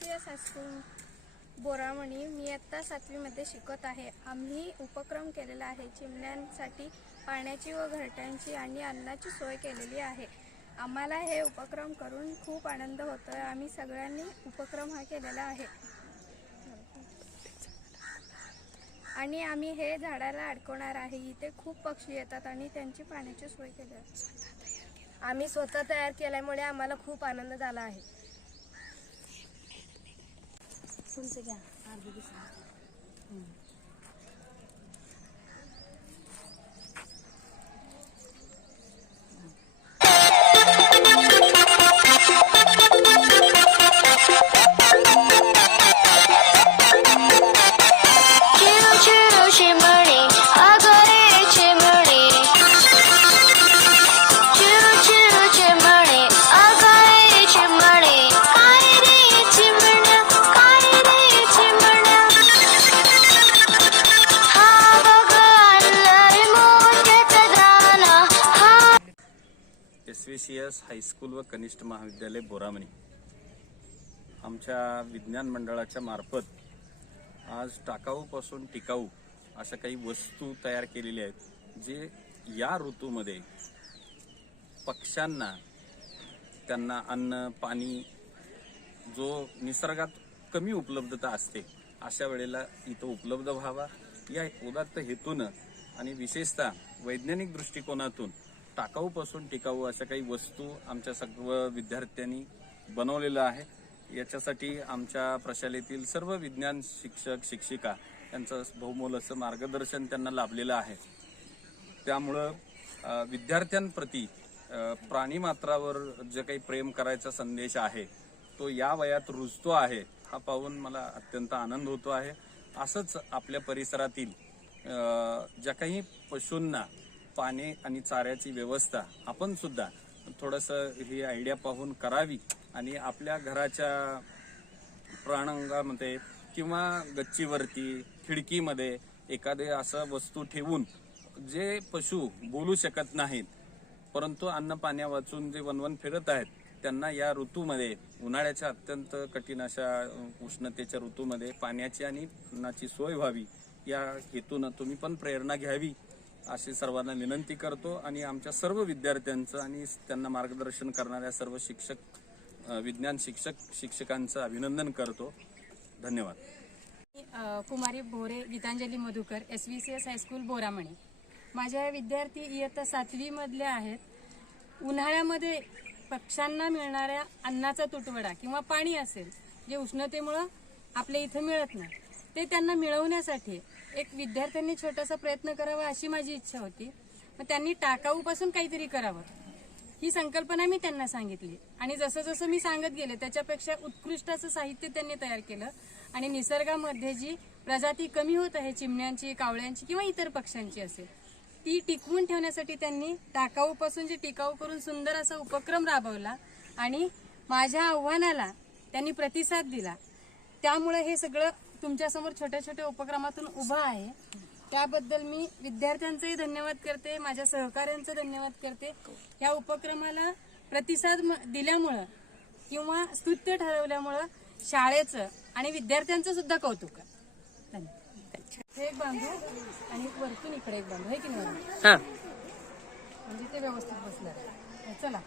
SVCS high school Boramani मी इयत्ता 7वी मध्ये शिकत आहे। आम्ही उपक्रम केलेला आहे। चिमण्यांसाठी पाण्याची व घरट्यांची आणि अन्नाची सोय केलेली आहे। आम्हाला हे उपक्रम करून खूप आनंद होतोय। आम्ही सगळ्यांनी उपक्रम हा केलेला आहे आणि आम्ही हे झाडाला अडकवणार आहे। इथे खूप पक्षी येतात आणि त्यांची पाण्याची सोय केली आहे। आम्ही स्वतः तयार केल्यामुळे आम्हाला खूप आनंद झाला आहे। तुमचं घ्या अर्धी दिवस SVCS हायस्कूल व कनिष्ठ महाविद्यालय बोरामणी आमच्या विज्ञान मंडळाच्या मार्फत आज टाकाऊपासून टिकाऊ अशा काही वस्तू तयार केलेल्या आहेत, जे या ऋतूमध्ये पक्ष्यांना त्यांना अन्न पाणी जो निसर्गात कमी उपलब्धता असते अशा वेळेला इथं उपलब्ध व्हावा या उदात्त हेतून आणि विशेषतः वैज्ञानिक दृष्टिकोनातून टाकाऊपासून टिकाऊ अशा काही वस्तू आमच्या सर्व विद्यार्थ्यांनी बनवलेलं आहे। याच्यासाठी आमच्या प्रशालेतील सर्व विज्ञान शिक्षक शिक्षिका यांचं बहुमोल असं मार्गदर्शन त्यांना लाभलेलं आहे। त्यामुळं विद्यार्थ्यांप्रती प्राणीमात्रावर जे काही प्रेम करायचा संदेश आहे तो या वयात रुजतो आहे, हा पाहून मला अत्यंत आनंद होतो आहे। असंच आपल्या परिसरातील ज्या काही पशूंना पाणी आणि चाऱ्याची व्यवस्था आपण सुद्धा थोडंसं ही आयडिया पाहून करावी आणि आपल्या घराच्या प्रांगणामध्ये किंवा गच्चीवरती खिडकीमध्ये एखादे असं वस्तू ठेवून जे पशु बोलू शकत नाहीत परंतु अन्न पाण्या वाचून जे वनवन फिरत आहेत त्यांना या ऋतूमध्ये उन्हाळ्याच्या अत्यंत कठीण अशा उष्णतेच्या ऋतूमध्ये पाण्याची आणि अन्नाची सोय व्हावी या हेतून तुम्ही पण प्रेरणा घ्यावी अशी सर्वांना विनंती करतो आणि आमच्या सर्व विद्यार्थ्यांचं आणि त्यांना मार्गदर्शन करणाऱ्या सर्व शिक्षक विज्ञान शिक्षकांचं अभिनंदन करतो। धन्यवाद। कुमारी भोरे गीतांजली मधुकर SVCS हायस्कूल बोरामणी। माझ्या विद्यार्थी इयत्ता 7वी मधले आहेत। उन्हाळ्यामध्ये पक्ष्यांना मिळणाऱ्या अन्नाचा तुटवडा किंवा पाणी असेल जे उष्णतेमुळे आपल्या इथं मिळत नाही, ते त्यांना मिळवण्यासाठी एक विद्यार्थ्यांनी छोटासा प्रयत्न करावा अशी माझी इच्छा होती। मग त्यांनी टाकाऊपासून काहीतरी करावं ही संकल्पना मी त्यांना सांगितली आणि जसं जसं मी सांगत गेले त्याच्यापेक्षा उत्कृष्ट असं साहित्य त्यांनी तयार केलं आणि निसर्गामध्ये जी प्रजाती कमी होत आहे चिमण्यांची, कावळ्यांची किंवा इतर पक्ष्यांची असेल ती टिकवून ठेवण्यासाठी त्यांनी टाकाऊपासून जे टिकाऊ करून सुंदर असा उपक्रम राबवला आणि माझ्या आव्हानाला त्यांनी प्रतिसाद दिला। त्यामुळे हे सगळं तुमच्यासमोर छोट्या छोट्या उपक्रमातून उभा आहे। त्याबद्दल मी विद्यार्थ्यांचंही धन्यवाद करते, माझ्या सहकाऱ्यांचं धन्यवाद करते। या उपक्रमाला प्रतिसाद दिल्यामुळं किंवा स्तुत्य ठरवल्यामुळं शाळेचं आणि विद्यार्थ्यांचं सुद्धा कौतुक आहे। धन्यवाद। हे एक बांधू आणि वरतून इकडे एक बांधू आहे की नाही, म्हणजे ते व्यवस्थित बसणार आहे। चला